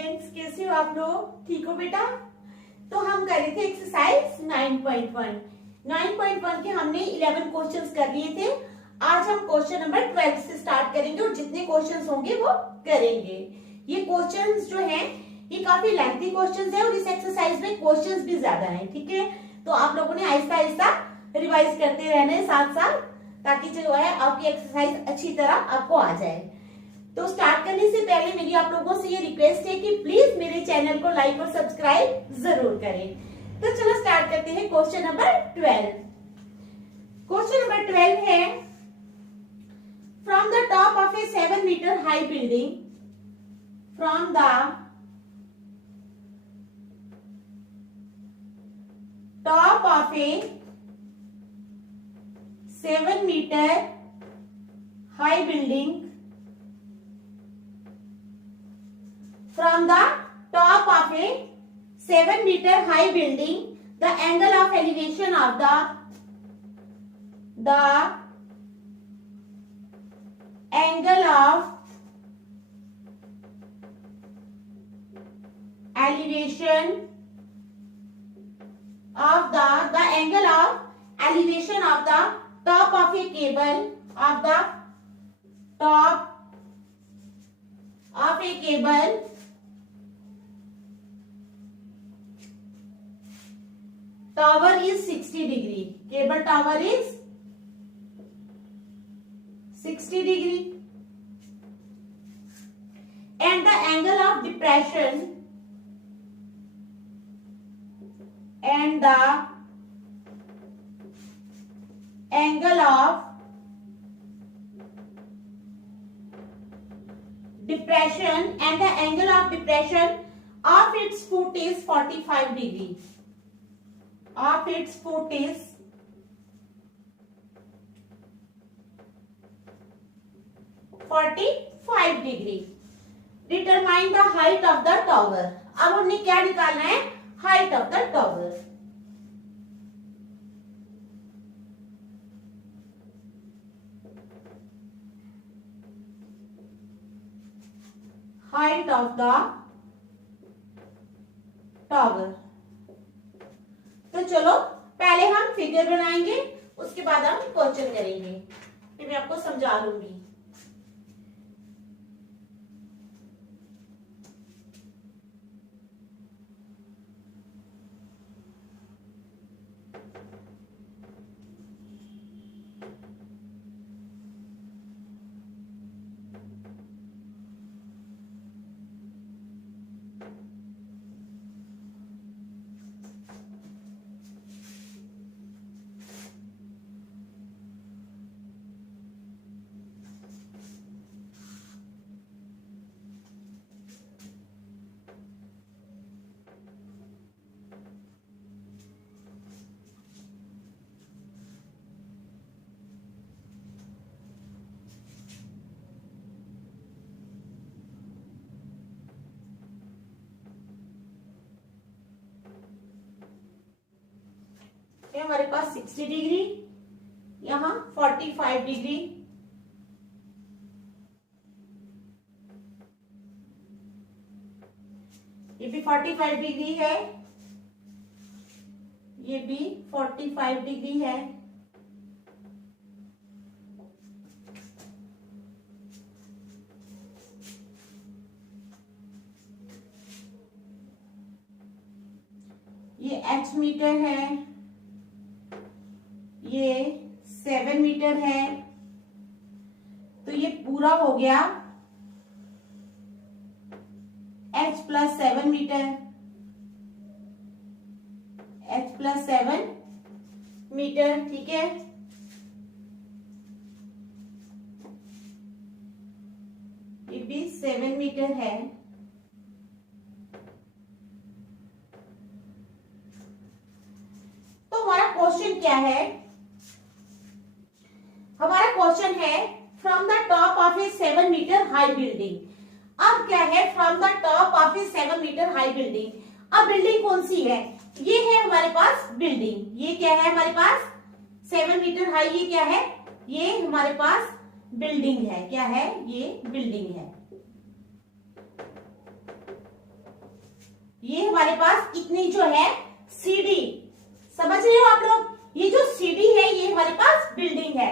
Students, कैसे हो आप लोग? ठीक हो बेटा? तो हम कर रहे थे एक्सरसाइज 9.1। 9.1 के हमने 11 क्वेश्चंस कर लिए थे। आज हम क्वेश्चन नंबर 12 से स्टार्ट करेंगे और जितने क्वेश्चंस होंगे वो करेंगे। ये क्वेश्चंस जो हैं ये काफी लेंथी क्वेश्चंस है और इस एक्सरसाइज में क्वेश्चंस भी ज्यादा हैं, ठीक है? तो आप लोगों ने आहिस्ता आहिस्ता रिवाइज करते रहना है साथ साथ, ताकि जो है आपकी एक्सरसाइज अच्छी तरह आपको आ जाए। तो स्टार्ट करने से पहले मेरी आप लोगों से ये रिक्वेस्ट है कि प्लीज मेरे चैनल को लाइक और सब्सक्राइब जरूर करें। तो चलो स्टार्ट करते हैं क्वेश्चन नंबर 12। क्वेश्चन नंबर 12 है, from the top of a 7 metre high building, from the top of a 7 metre high building, from the top of a 7 meter high building, the angle of elevation of the angle of elevation of the angle of elevation of the top of a cable, of the top of a cable tower is 60 degree. Cable tower is 60 degree. And the angle of depression and the angle of depression and the angle of depression of its foot is 45 degree. Of its foot is 45 degree. Determine the height of the tower. अब हमने क्या निकालना है? Height of the tower. Height of the tower. तो चलो पहले हम figure बनाएंगे, उसके बाद हम क्वेश्चन करेंगे, फिर मैं आपको समझा लूंगी। हमारे पास 60 डिग्री, यहाँ 45 डिग्री, ये भी 45 डिग्री है, ये भी 45 डिग्री है। ये h मीटर है, ये 7 मीटर है, तो ये पूरा हो गया h plus 7 metre, h plus 7 metre, ठीक है? ये भी 7 मीटर है। तो हमारा क्वेश्चन क्या है? हमारा क्वेश्चन है from the top of a 7 metre high building. अब क्या है? From the top of a 7 metre high building. अब बिल्डिंग कौन सी है? ये है हमारे पास बिल्डिंग। ये क्या है हमारे पास? 7 मीटर हाई। ये क्या है? ये हमारे पास बिल्डिंग है। क्या है? ये बिल्डिंग है। ये हमारे पास इतनी जो है सीडी, समझ रहे हो आप लोग, ये जो सीडी है ये हमारे पास बिल्डिंग है।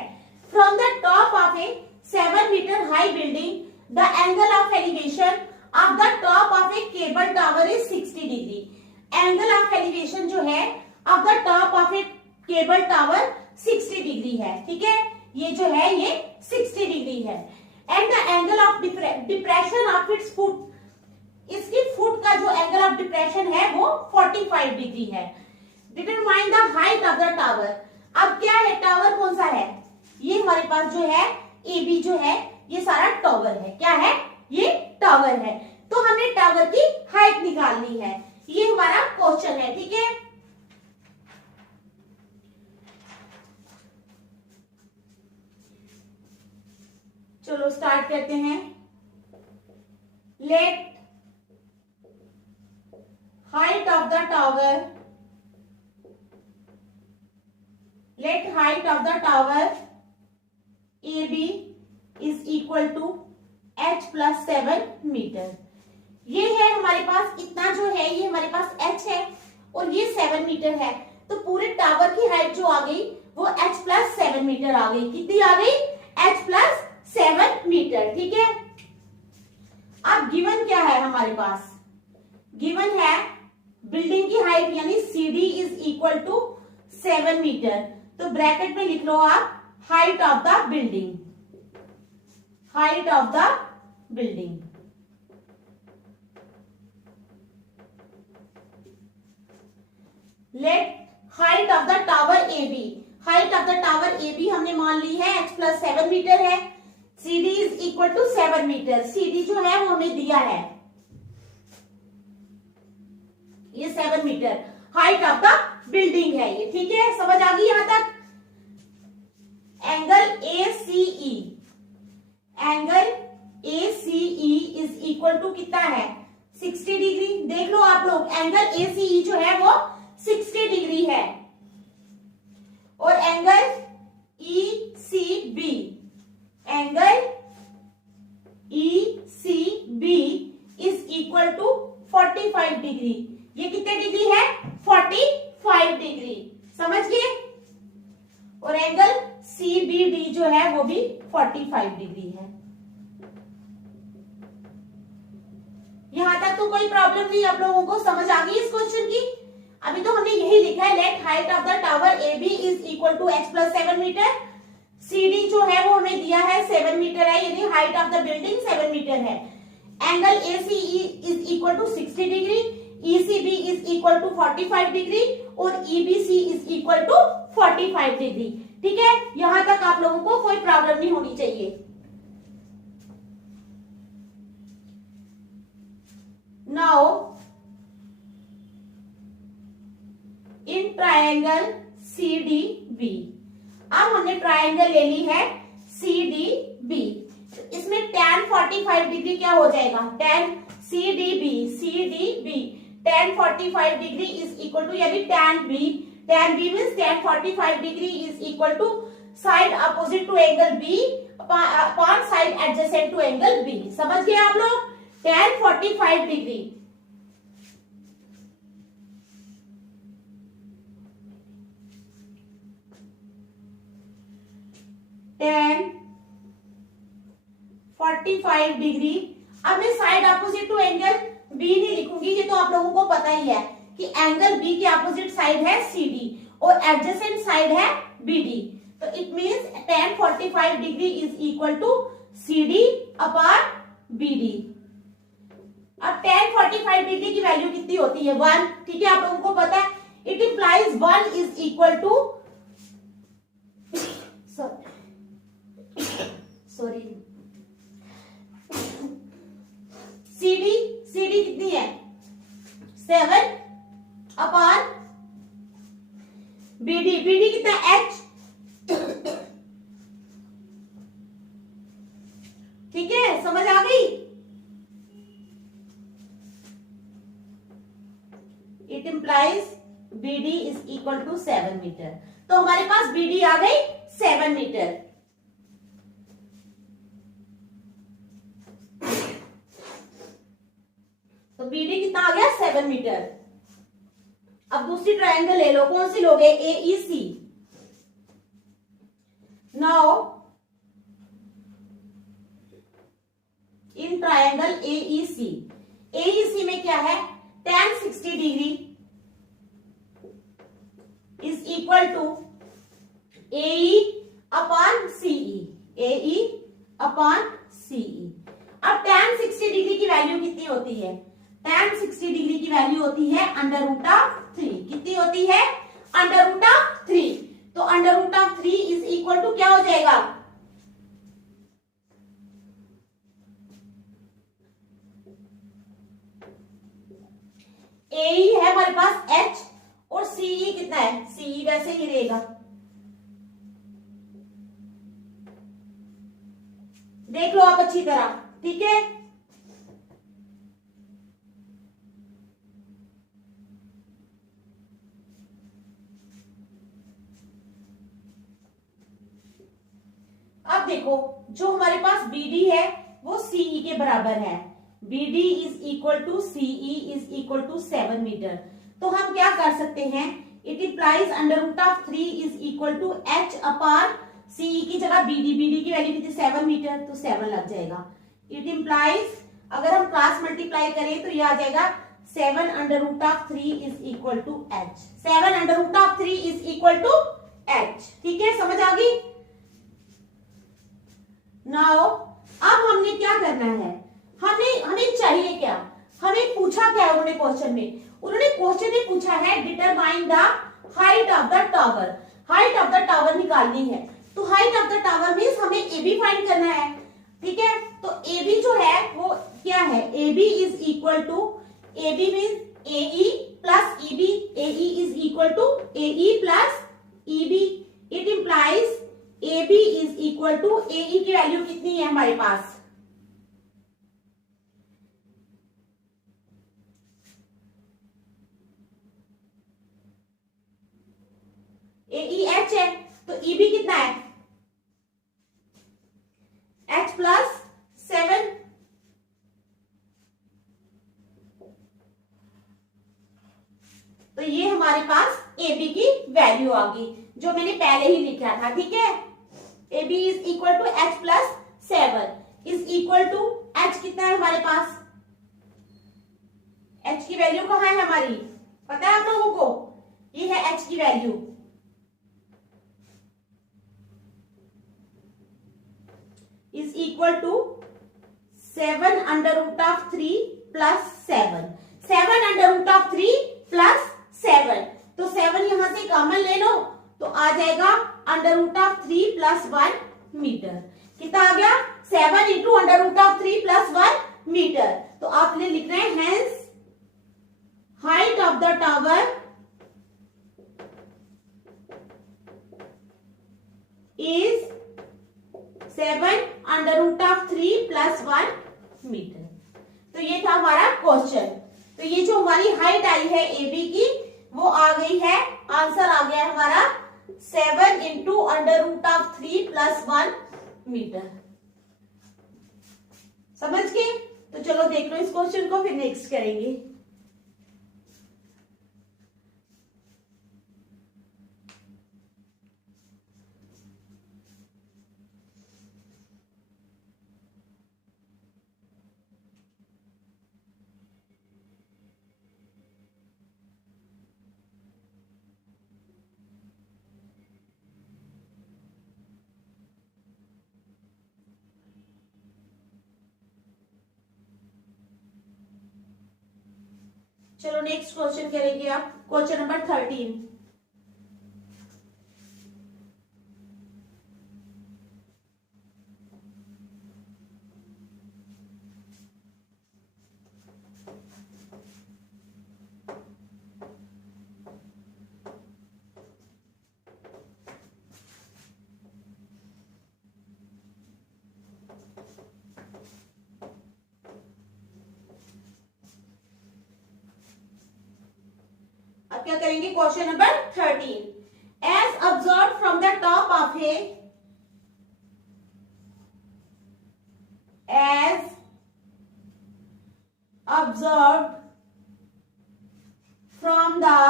From the top of a 7 metre high building the angle of elevation of the top of a cable tower is 60 degree. Angle of elevation जो है of the top of a cable tower 60 degree है, ठीक है, ये जो है ये 60 degree है। And the angle of depression of its foot, इसकी फुट का जो एंगल ऑफ डिप्रेशन है वो 45 डिग्री है। Determine the height of the tower. अब क्या है, टावर कौन सा है, ये हमारे पास जो है ए बी जो है ये सारा टावर है, क्या है, ये टावर है। तो हमने टावर की हाइट निकालनी है, ये हमारा क्वेश्चन है, ठीक है। चलो स्टार्ट करते हैं। Let height of the tower, let height of the tower A B is equal to h plus 7 metre. ये है हमारे पास, इतना जो है ये हमारे पास h है और ये 7 मीटर है, तो पूरे टावर की हाइट जो आ गई वो h प्लस 7 मीटर आ गई। कितनी आ गई, h प्लस 7 मीटर, ठीक है। अब गिवन क्या है हमारे पास, गिवन है बिल्डिंग की हाइट यानी CD is equal to 7 metre, तो ब्रैकेट में लिख लो आप height of the building, height of the building. Let height of the tower A B, height of the tower A B हमने मान ली है h प्लस 7 मीटर है, CD is equal to 7 metre. CD जो है वो हमें दिया है ये 7 metre, height of the building है ये, ठीक है, समझ आ गई यहां तक। Angle ACE, angle ACE is equal to कितना है, 60 डिग्री। देख लो आप लोग, एंगल ACE जो है वो 60 डिग्री है। और angle ECB, angle ECB is equal to 45 degree. ये कितने डिग्री है, 45 डिग्री, समझ गए। और एंगल CBD जो है वो भी 45 डिग्री है। यहां तक तो कोई प्रॉब्लम नहीं, आप लोगों को समझ आ गई इस क्वेश्चन की। अभी तो हमने यही लिखा है, let height of the tower AB is equal to h plus 7 metre. CD जो है वो हमें दिया है 7 मीटर है, यानी height of the building 7 metre है। Angle ACE is equal to 60 degree, ECB is equal to 45 degree और EBC is equal to 45 degree, ठीक है। यहां तक आप लोगों को कोई प्रॉब्लम नहीं होनी चाहिए। नाउ इन ट्रायंगल CDB, अब हमने ट्रायंगल ले ली है CDB, इसमें tan 45 डिग्री क्या हो जाएगा, tan CDB, tan 45 degree is equal to, यानी tan B means tan 45 degree is equal to side opposite to angle B upon side adjacent to angle B। समझ गए आप लोग, tan 45 डिग्री tan 45 डिग्री। अब मैं side opposite to angle B नहीं लिखूंगी, ये तो आप लोगों को पता ही है कि एंगल B के अपोजिट साइड है CD और एडजेसेंट साइड है BD, तो it means tan 45 degree is equal to CD upon BD। अब tan 45 डिग्री की वैल्यू कितनी होती है, 1, ठीक है, आप लोगों को पता है। It implies 1 is equal to, sorry, CD कितनी है, 7 अपॉन BD कितना H, ठीक है, समझ आ गई। It implies BD is equal to 7 metre, तो हमारे पास BD आ गई 7 मीटर। तो BD कितना आ गया 7 मीटर। अब दूसरी ट्रायंगल ले लो, कौन सी लोगे, AEC। Now in triangle AEC में क्या है, tan 60 degree is equal to AE upon CE, AE upon CE। अब tan 60 डिग्री की वैल्यू कितनी होती है, tan 60 डिग्री की वैल्यू होती है √3। कितनी होती है, √3। तो √3 इज इक्वल टू क्या हो जाएगा, AE है हमारे पास H और CE कितना है, CE वैसे ही रहेगा। देख लो आप अच्छी तरह, ठीक है। अब देखो जो हमारे पास BD है वो CE के बराबर है। BD is equal to CE is equal to 7 metre. तो हम क्या कर सकते हैं, it implies √3 is equal to H upon CE की जगह BD की वैल्यू कितनी 7 मीटर, तो 7 लग जाएगा। इट इम्प्लाइज अगर हम क्रॉस मल्टीप्लाई करें तो ये आ जाएगा 7√3 is equal to H। 7√3 is equal to H, ठीक है, समझ आ गई। नाउ अब हमने क्या करना है, हमें चाहिए क्या, हमें पूछा क्या उन्होंने क्वेश्चन में, उन्होंने क्वेश्चन में पूछा है determine the height of the tower. Height of the tower निकालनी है, तो height of the tower means हमें AB फाइंड करना है, ठीक है। तो AB जो है वो क्या है, AB is equal to, AB means AE plus EB, AE is equal to AE plus EB। It implies AB is equal to AE की वैल्यू कितनी है हमारे पास, AE H है, तो EB कितना है, H प्लस 7। तो ये हमारे पास AB की वैल्यू आ गई जो मैंने पहले ही लिखा था, ठीक है। AB is equal to H plus 7 is equal to H कितना है हमारे पास, H की वैल्यू कहाँ है हमारी, पता है आप लोगों को, ये है H की value, is equal to 7√3 plus 7। 7√3 plus 7, तो 7 यहां से कॉमन ले लो तो आ जाएगा √3 प्लस 1 मीटर। कितना आ गया, 7 इंटू √3 प्लस 1 मीटर। तो आपने लिखना है hence height of the tower is 7√3 plus 1 metre. तो ये था हमारा क्वेश्चन। तो ये जो हमारी हाइट आई है AB की वो आ गई है, आंसर आ गया हमारा 7 इंटू √3 प्लस 1 मीटर। समझ गए। तो चलो देख लो इस क्वेश्चन को, फिर नेक्स्ट करेंगे। चलो नेक्स्ट क्वेश्चन करेंगे आप, क्वेश्चन नंबर 13। अब क्या करेंगे, question number 13। As observe from the top of a, as observe from the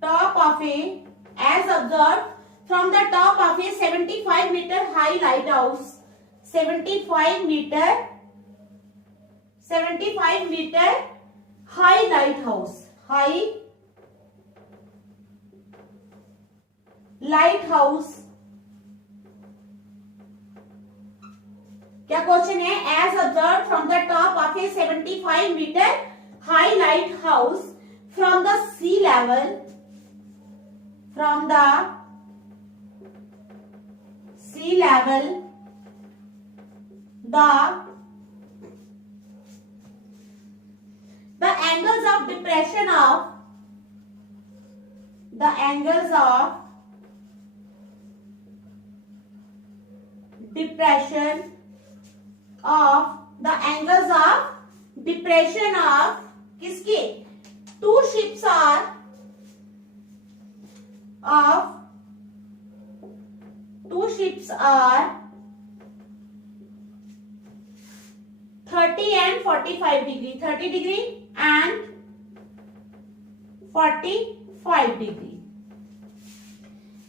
top of a, as observed from the top of a 75-meter high lighthouse, 75 meter high lighthouse, क्या question है? As observe from the top of a 75 metre high lighthouse from the sea level, the angles of depression of किसके? two ships are 30 and 45 degree, 30 degree and 45 degree.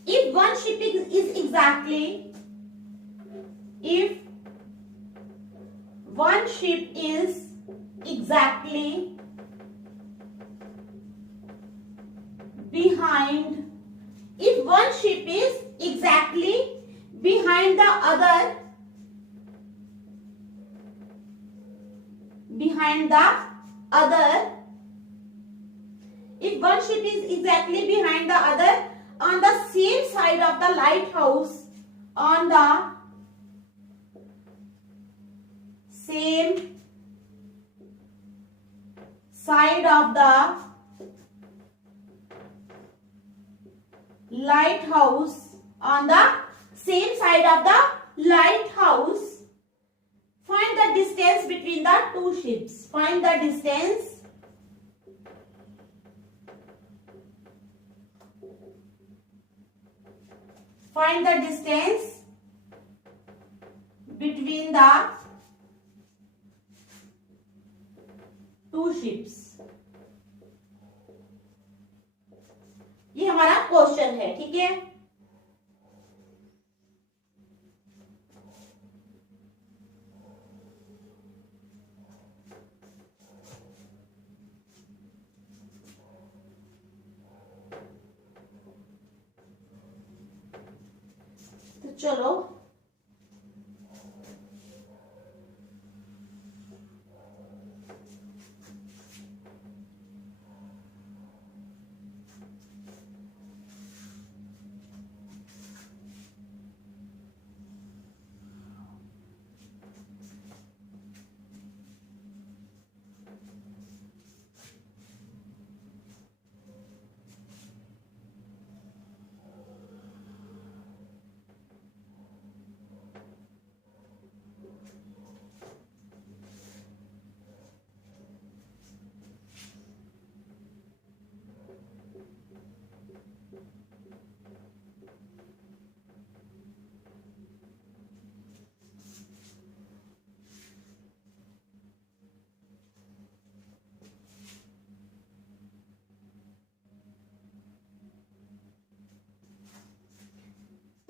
If one ship is exactly behind the other, if one ship is exactly behind the other on the same side of the lighthouse, find the distance between the two ships. Find the distance between the two ships. ये हमारा question है, ठीक है। तो चलो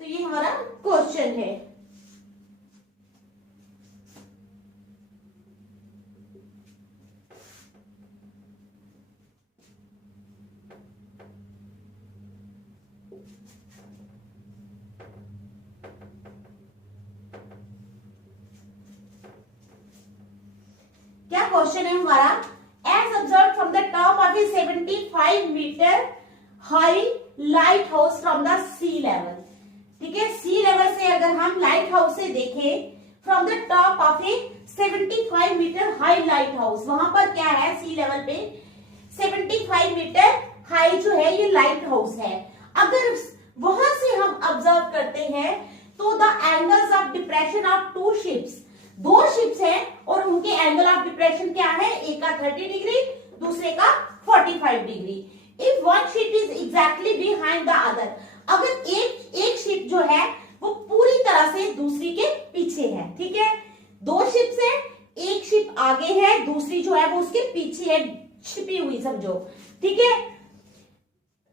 तो ये हमारा क्वेश्चन है। क्या क्वेश्चन है हमारा? As observe from the top of a 75 metre high lighthouse from the sea level, ठीक है। सी लेवल से अगर हम लाइट हाउस से देखें, from the top of a 75 metre high lighthouse, वहां पर क्या है? सी लेवल पे 75 मीटर हाई जो है ये लाइट हाउस है। अगर वहां से हम ऑब्जर्व करते हैं तो the angles of depression of two ships, दो शिप्स हैं और उनके एंगल ऑफ डिप्रेशन क्या है? एक का 30 डिग्री, दूसरे का 45 degree. If one ship is exactly behind the other, अगर एक शिप जो है वो पूरी तरह से दूसरी के पीछे है, ठीक है। दो शिप्स है, एक शिप आगे है, दूसरी जो है वो उसके पीछे है, छिपी हुई समझो, ठीक है।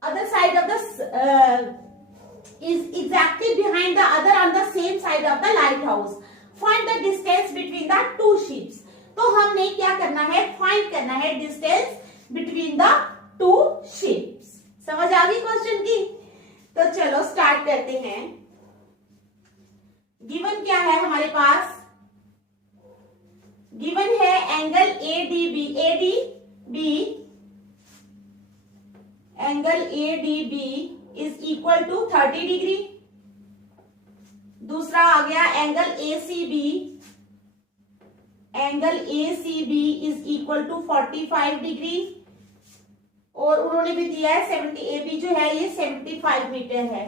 Other side of the is exactly behind the other on the same side of the lighthouse. Find the distance between the two ships. तो हमने क्या करना है, फाइंड करना है distance between the two ships. समझ आ गई क्वेश्चन की? तो चलो स्टार्ट करते हैं। गिवन क्या है हमारे पास? गिवन है angle ADB, angle ADB is equal to 30 degree. दूसरा आ गया angle ACB, angle ACB is equal to 45 degree. और उन्होंने भी दिया है 70, AB जो है ये 75 मीटर है।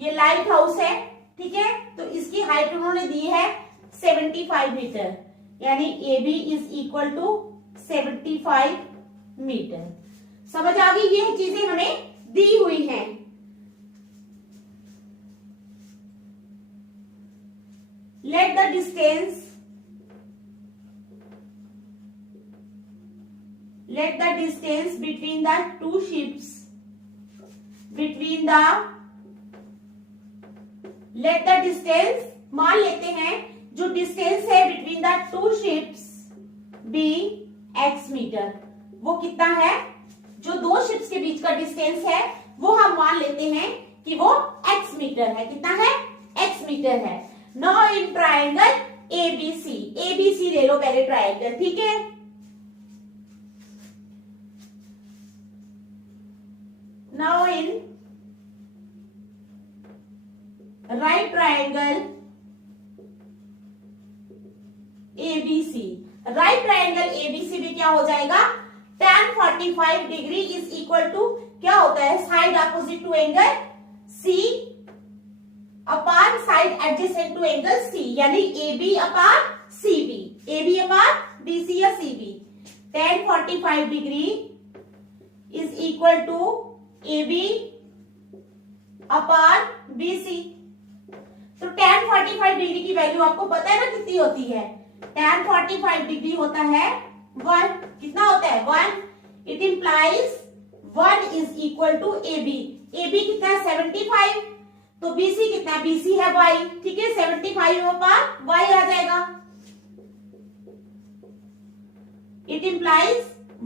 ये लाइट हाउस है, ठीक है, तो इसकी हाइट उन्होंने दी है 75 मीटर, यानी AB is equal to 75 metre. समझ आ गई? ये चीजें हमें दी हुई हैं। Let the distance between the two ships, let the distance, मान लेते हैं जो डिस्टेंस है between the two ships be x metre. वो कितना है? जो दो शिप्स के बीच का डिस्टेंस है वो हम मान लेते हैं कि वो x मीटर है। कितना है? x मीटर है। नाउ इन ट्रायंगल ABC ले लो पहले ट्रायंगल, ठीक है। Now in right triangle ABC, right triangle ABC में क्या हो जाएगा? tan 45 degree is equal to क्या होता है? Side opposite to angle C upon side adjacent to angle C, यानी AB upon CB, AB upon BC या CB। tan 45 degree is equal to AB upon BC। तो tan 45 degree की value आपको पता है ना कितनी होती है? tan 45 डिग्री होता है 1। कितना होता है? 1। It implies 1 is equal to AB। AB कितना है? 75। तो BC कितना है? BC है y, ठीक है। 75 अपान y आ जाएगा। It implies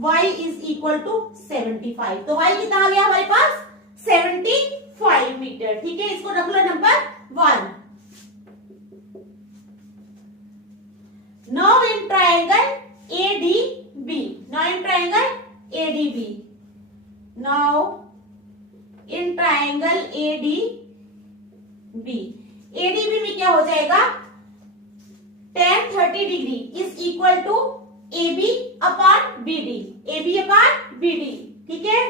y is equal to 75। तो y कितना आ गया हमारे पास? 75 मीटर, ठीक है। इसको रख लो number 1। Now in triangle ADB, now in triangle ADB, now in triangle ADB, ADB में क्या हो जाएगा? tan 30 degree is equal to AB upon BD, AB upon BD, ठीक है।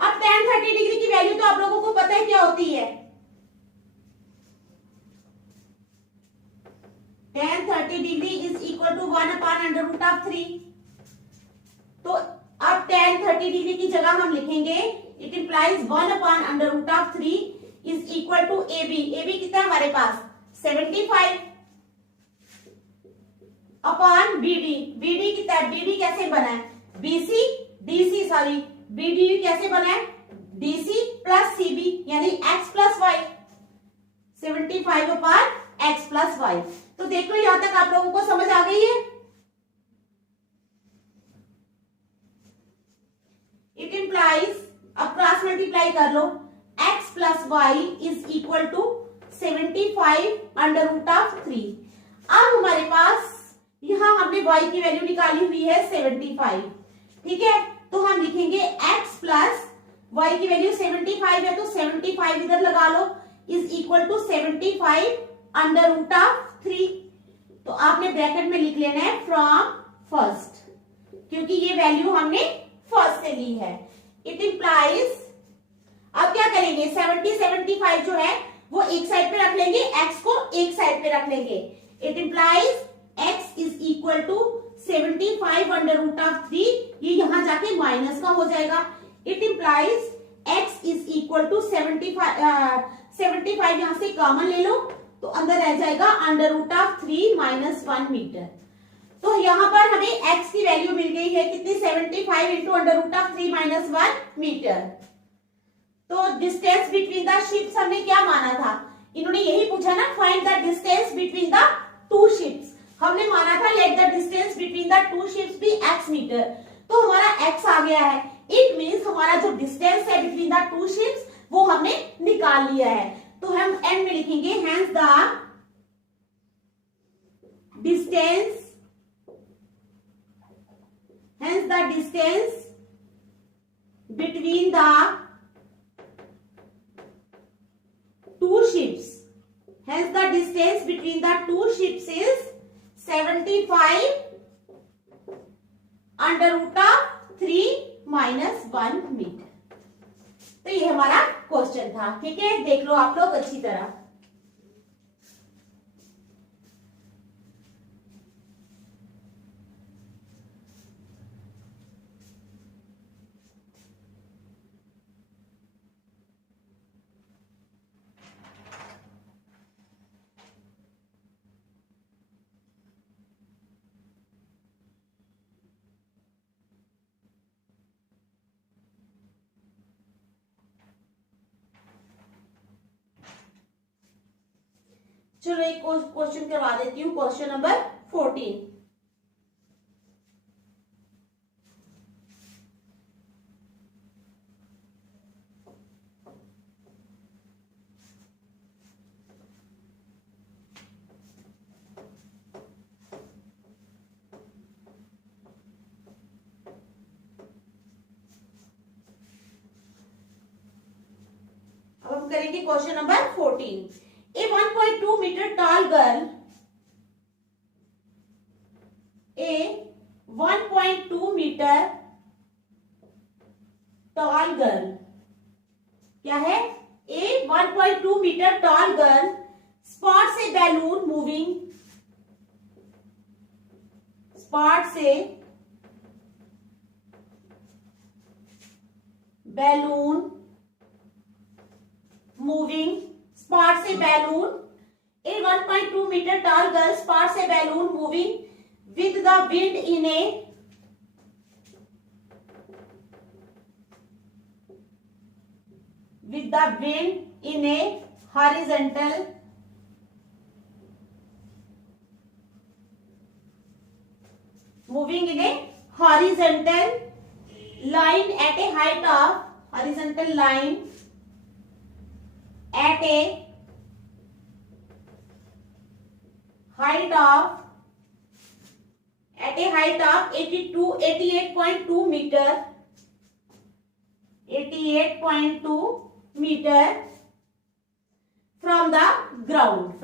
अब tan 30 डिग्री की वैल्यू तो आप लोगों को पता है क्या होती है? tan 30 degree is equal to 1 upon under root of 3। तो अब tan 30 डिग्री की जगह हम लिखेंगे it implies 1 upon under root of 3 is equal to AB। AB कितना है हमारे पास? 75 अपान BD। BD कितना है? BD कैसे बना है? BD कैसे बना है? DC प्लस CB, यानी x प्लस y। 75 अपान x प्लस y। तो देख लो यहां तक आप लोगों को समझ आ गई है। इट इंप्लाइज, अब क्रॉस मल्टीप्लाई कर लो, x plus y is equal to 75 under root of 3। अब हमारे पास यहां हमने y की वैल्यू निकाली हुई है 75, ठीक है। तो हम लिखेंगे x प्लस y की वैल्यू 75 है, तो 75 इधर लगा लो is equal to 75 under root of 3। तो आपने ब्रैकेट में लिख लेना है फ्रॉम फर्स्ट, क्योंकि ये वैल्यू हमने फर्स्ट से ली है। इट इंप्लाइज, अब क्या करेंगे? 75 जो है वो एक साइड पे रख लेंगे, x को एक साइड पे रख लेंगे। It implies x is equal to 75 under root of 3, ये यहां जाके माइनस का हो जाएगा। It implies x is equal to 75 यहां से कॉमन ले लो तो अंदर रह जाएगा under root of 3 minus 1 metre. तो यहाँ पर हमें x की वैल्यू मिल गई है कितनी, 75 into under root of 3 minus 1 metre. तो डिस्टेंस बिटवीन द शिप्स हमने क्या माना था, इन्होंने यही पूछा ना, find the distance between the two ships. हमने माना था let the distance between the two ships be x metre. तो हमारा x आ गया है, इट मींस हमारा जो डिस्टेंस है बिटवीन द टू शिप्स वो हमने निकाल लिया है। तो हम एंड में लिखेंगे hence the distance between the two ships, hence the distance between the two ships is 75 under root of 3 minus 1 metre. तो ये हमारा क्वेश्चन था, ठीक है, देख लो आप लोग अच्छी तरह। चलो एक क्वेश्चन करवा देती हूँ, क्वेश्चन नंबर 14। अब हम करेंगे question number 14। A 1.2 meter tall girl, a 1.2 meter tall girl, क्या है, a 1.2 meter tall girl spots a balloon moving, spots a balloon moving, spots a balloon. A 1.2 meter tall girl spots a balloon moving with the wind in a horizontal moving in a horizontal line at a height of horizontal line at a height of 88.2 meter, 88.2 meter from the ground,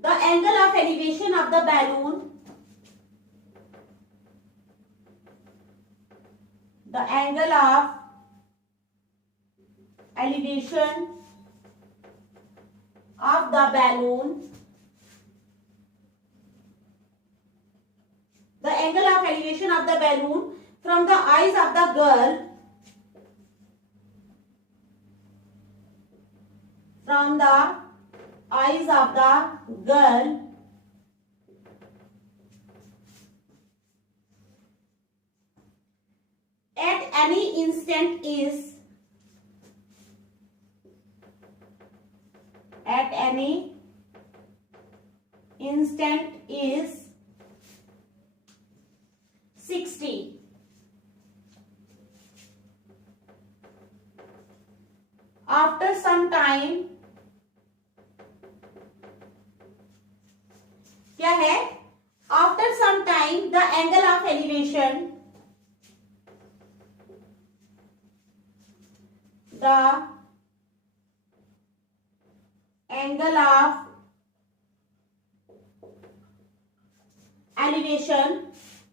The angle of elevation of the balloon, the angle of elevation of the balloon, the angle of elevation of the balloon from the eyes of the girl, from the eyes of the girl at any instant is 60. After some time, क्या है, after some time the angle of elevation, the angle of elevation,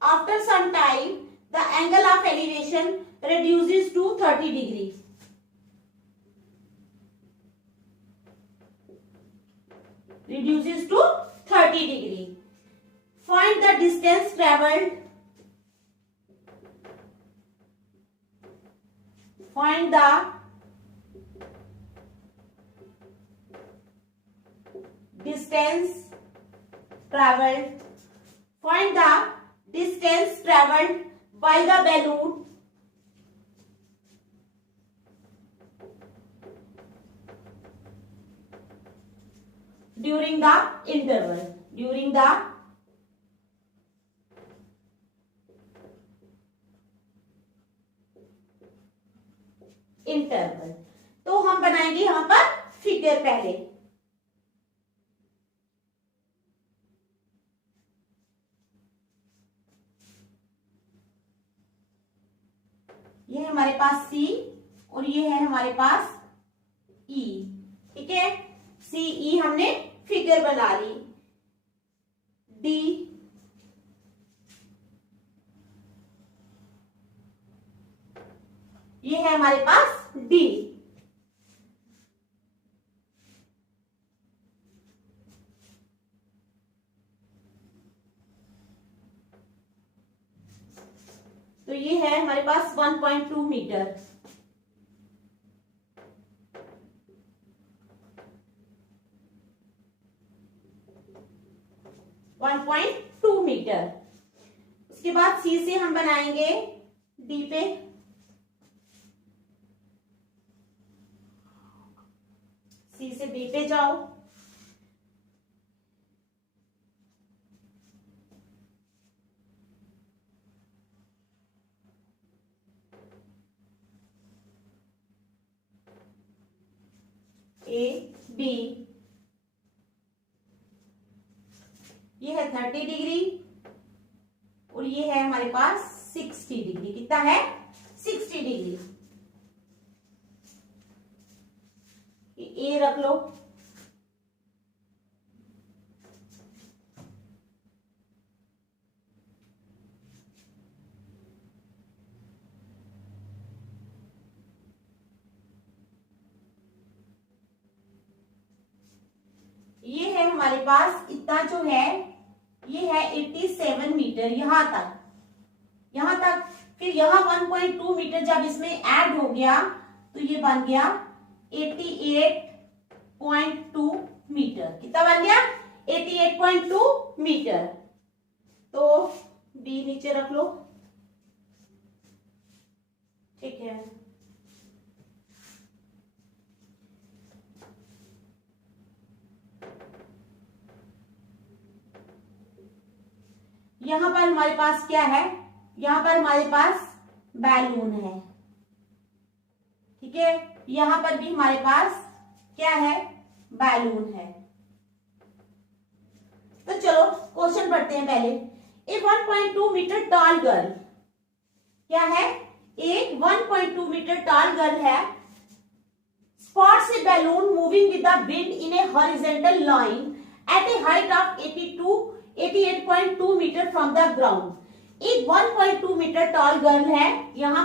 after some time the angle of elevation reduces to 30 degree. reduces to 30 degree. Find the distance traveled. Find the distance traveled. Find the distance traveled by the balloon during the interval. During the interval. तो हम बनाएंगे यहां पर figure पहले. ये है हमारे पास C और ये है हमारे पास E. ठीक है, CE हमने फिगर बना ली. D ये है हमारे पास D. तो ये है हमारे पास 1.2 मीटर. उसके बाद C से हम बनाएंगे D पे. C से B पे जाओ. A B ये है 30 डिग्री और ये है हमारे पास 60 डिग्री. कितना है? 60 डिग्री. ए रख लो. ये है हमारे पास इतना जो है ये है 87 मीटर यहां तक. फिर यहाँ 1.2 मीटर जब इसमें ऐड हो गया तो ये बन गया 88.2 मीटर. कितना बन गया? 88.2 मीटर. तो बी नीचे रख लो. ठीक है. यहां पर हमारे पास क्या है? यहां पर हमारे पास बैलून है. ठीक है, यहां पर भी हमारे पास क्या है? बैलून है. तो चलो क्वेश्चन पढ़ते हैं पहले. ए 1.2 मीटर टॉल गर्ल क्या है? एक 1.2 मीटर टॉल गर्ल है. Spots a balloon moving with the wind in a horizontal line at a height of 88.2 metre from the ground. एक 1.2 मीटर टॉल गर्ल है. यहां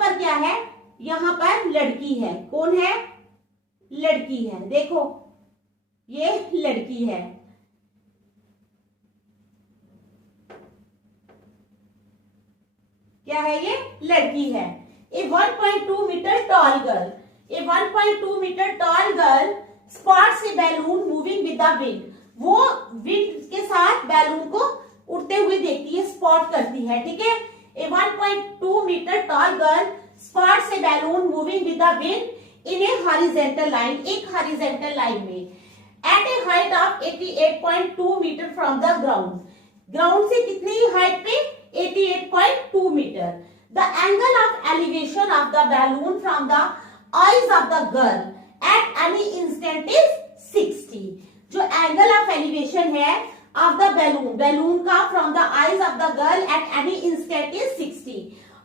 पर क्या है? यहां पर लड़की है. कौन है? लड़की है. देखो ये लड़की है. क्या है? ये लड़की है. A 1.2 metre tall girl. A 1.2 metre tall girl spots a balloon moving with the wind. वो विंड के साथ बैलून को उड़ते हुए देखती है, स्पॉट करती है. ठीक है. A 1.2 metre tall girl spots a balloon moving with the wind in a horizontal line. एक हॉरिजॉन्टल लाइन में at a height of 88.2 metre from the ground. Ground से कितनी हाइट पे? 88.2 metre. The angle of elevation of the balloon from the eyes of the girl at any instant is 60. जो angle of elevation है of the balloon का from the eyes of the girl at any instant is 60.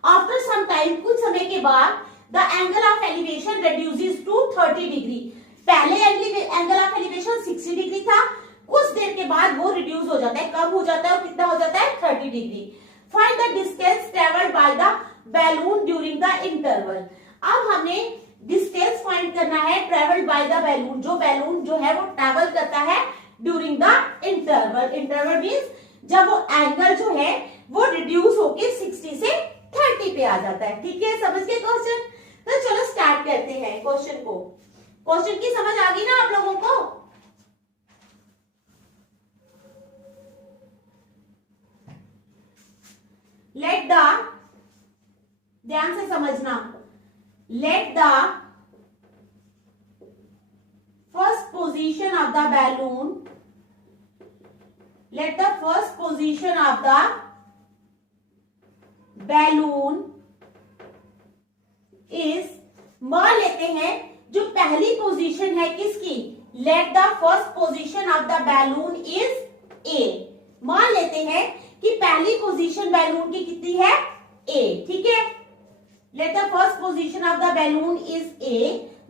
After some time, कुछ समय के बाद, the angle of elevation reduces to 30 degree. पहले angle of elevation 60 degree था. कुछ देर के बाद वो रिड्यूस हो जाता है, कम हो जाता है और कितना हो जाता है? 30 degree. Find the distance travelled by the balloon during the interval. अब हमने डिस्टेंस फाइंड करना है ट्रेवल्ड बाय द बैलून, जो बैलून जो है वो ट्रेवल करता है during the interval. Interval means जब वो एंगल जो है वो रिड्यूस होके 60 से 30 पे आ जाता है। ठीक है, समझ गए क्वेश्चन? तो चलो स्टार्ट करते हैं क्वेश्चन को। क्वेश्चन की समझ आ गई ना आप लोगों को? लेट द, ध्यान से समझना, let the first position of the balloon, let the first position of the balloon is, मान लेते हैं जो पहली पोजीशन है किसकी, let the first position of the balloon is A। मान लेते हैं कि पहली पोजीशन बैलून की कितनी है, A। ठीक है, let the first position of the balloon is A।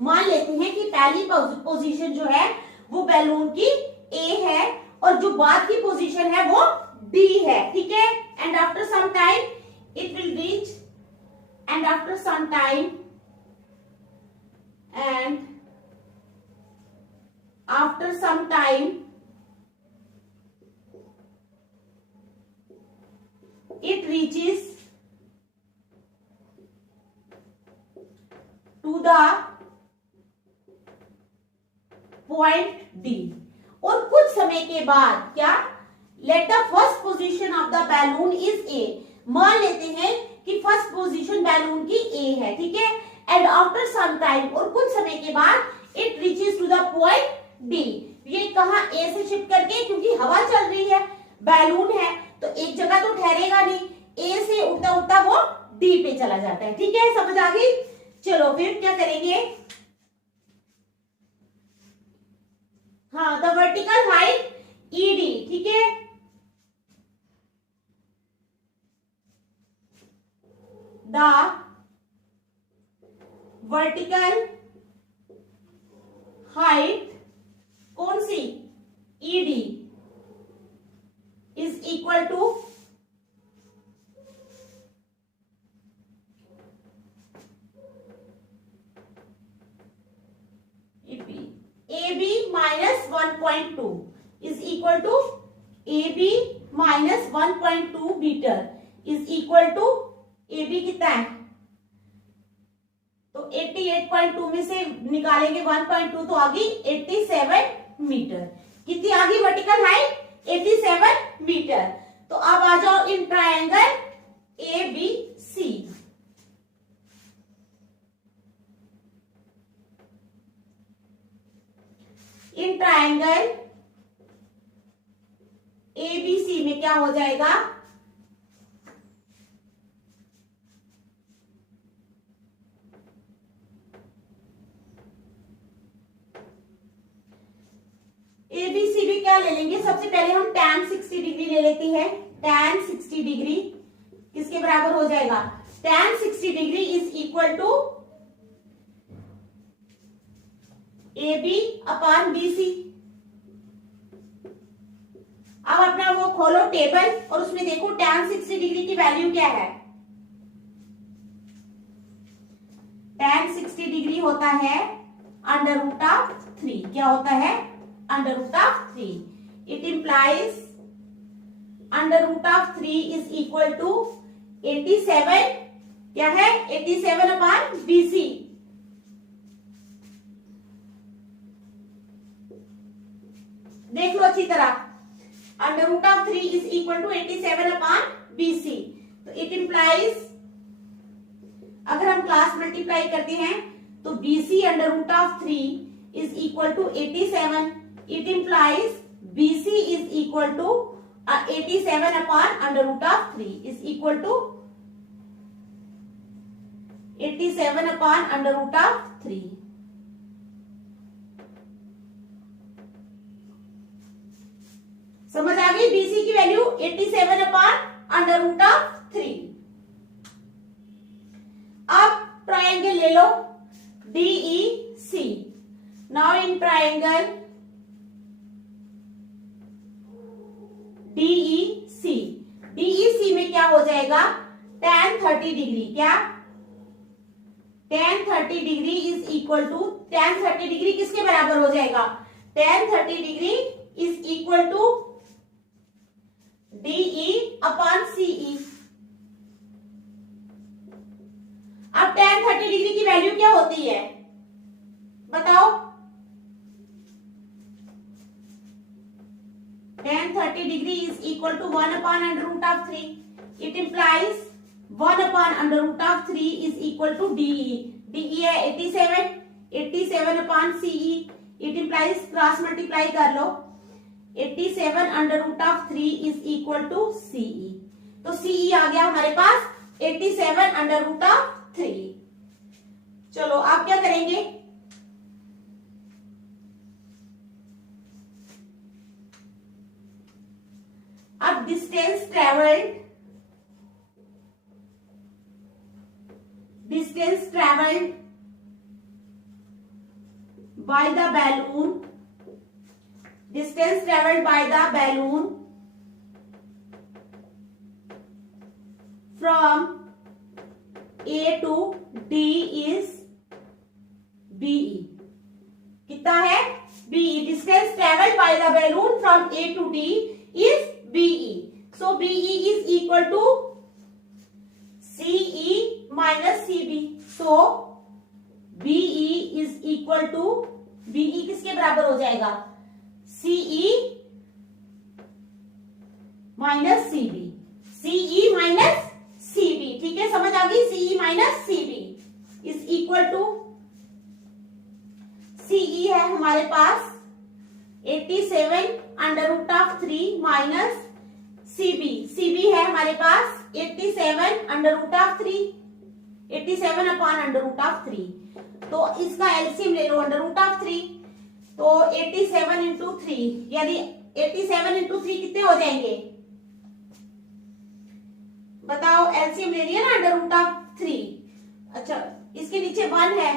मान लेते हैं कि पहली पोजीशन जो है वो बैलून की A है और जो बाद की पोजीशन है वो D है। ठीक है, and after some time it will reach, and after some time, and after some time it reaches to the point D। और कुछ समय के बाद क्या, let the first position of the balloon is a. मान लेते हैं कि फर्स्ट पोजीशन बैलून की ए है। ठीक है, एंड आफ्टर सम टाइम, और कुछ समय के बाद it reaches to the point D. ये कहा ए से शिफ्ट करके, क्योंकि हवा चल रही है, बैलून है तो एक जगह तो ठहरेगा नहीं, ए से उड़ता उड़ता वो डी पे चला जाता है। ठीक है, समझ आ गई? चलो फिर क्या करेंगे, हाँ, द वर्टिकल हाइट ईडी। ठीक है, द वर्टिकल हाइट कौन सी, ED, is equal to AB minus 1.2 is equal to AB minus 1.2 metre is equal to AB कितना है, तो 88.2 में से निकालेंगे 1.2 तो आ गई 87 मीटर। कितनी आ गई वर्टिकल हाइट, 87 मीटर। तो अब आ जाओ इन ट्रायंगल ABC। इन ट्रायंगल ABC में क्या हो जाएगा, ABC में क्या ले लेंगे, सबसे पहले हम tan 60 डिग्री ले लेते हैं। tan 60 डिग्री किसके बराबर हो जाएगा, tan 60 degree is equal to AB upon BC। अब अपना वो खोलो टेबल और उसमें देखो tan 60 डिग्री की वैल्यू क्या है। tan 60 डिग्री होता है अंडर रूट ऑफ 3। क्या होता है, under root of 3। It implies under root of 3 is equal to 87, क्या है, 87 अपॉन BC। देख लो अच्छी तरह, under root of 3 is equal to 87 upon BC। तो इट इंप्लाइज, अगर हम क्लास मल्टीप्लाई करते हैं तो BC under root of 3 is equal to 87। It implies BC is equal to 87 upon under root of 3 is equal to 87 upon under root of 3। समझ आ गई, BC की value 87 upon under root of 3। अब triangle ले लो DEC। Now in triangle DEC में क्या हो जाएगा, tan 30 डिग्री, क्या tan 30 degree is equal to, tan 30 degree किसके बराबर हो जाएगा? tan 30 degree is equal to DE upon CE। अब tan 30 डिग्री की वैल्यू क्या होती है बताओ? tan 30 degree is equal to 1 upon under root of 3. It implies 1 upon under root of 3 is equal to DE. DE है 87, 87 upon CE. It implies cross multiply कर लो, 87 under root of 3 is equal to CE. तो CE आ गया हमारे पास 87 under root of 3. चलो आप क्या करेंगे? अब distance travelled by the balloon, distance traveled by the balloon from A to D is BE. कितना है? BE. Distance traveled by the balloon from A to D is BE. So BE is equal to CE minus CB. So BE is equal to, BE किसके बराबर हो जाएगा? CE minus CB. CE minus CB. ठीक है, समझ आ गई? CE minus CB is equal to, CE है हमारे पास 87 under root of 3 minus CB. CB है हमारे पास 87 under root of 3, 87 upon under root of 3. तो इसका एलसीएम ले लो अंडर रूट ऑफ 3. तो 87 इंटू 3, यानी 87 इंटू 3 कितने हो जाएंगे बताओ? एलसीएम ले लिया ना अंडर रूट ऑफ 3. अच्छा, इसके नीचे 1 है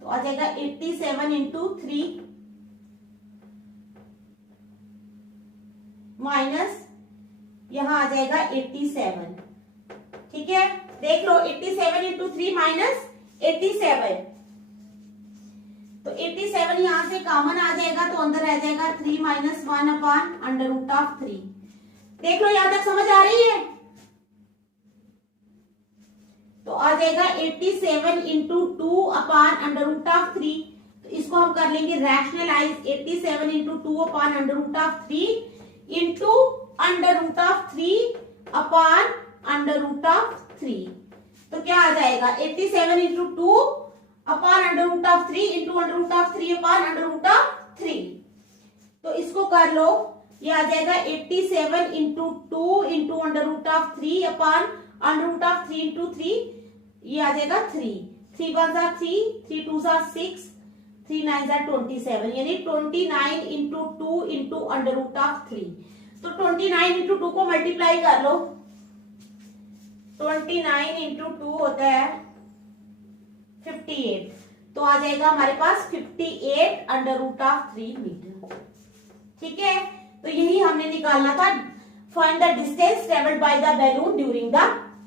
तो आ जाएगा 87 इंटू 3 माइनस यहां आ जाएगा 87. ठीक है, देख लो 87 इंटू 3 माइनस 87. तो 87 यहां से कॉमन आ जाएगा तो अंदर रह जाएगा 3 minus 1 upon under root of 3. देख लो यहां तक समझ आ रही है? तो आ जाएगा 87 into 2 upon under root of 3. तो इसको हम कर लेंगे rationalise. 87 into 2 upon under root of 3 into under root of 3 upon under root of 3. तो क्या आ जाएगा? 87 into 2 upon under root of 3 into under root of 3 upon under root of 3. तो इसको कर लो, ये आ जाएगा 87 into 2 into under root of 3 upon under root of 3 into 3. ये आ जाएगा 3. 3 1 जा 3, 3 2 जा 6, 3 9 जा 27, यानी 29 into 2 into under root of 3. तो 29 इंटू 2 को मल्टीप्लाई कर लो. 29 इंटू 2 होता है 58. तो आ जाएगा हमारे पास 58 अंडर रूट ऑफ 3 मीटर. ठीक है, तो यही हमने निकालना था. Find the distance travelled by the balloon during the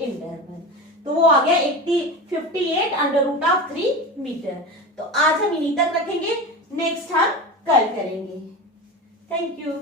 interval. तो वो आ गया 58 अंडर रूट ऑफ 3 मीटर. तो आज हम यहीं तक रखेंगे, नेक्स्ट हम कल करेंगे. Thank you.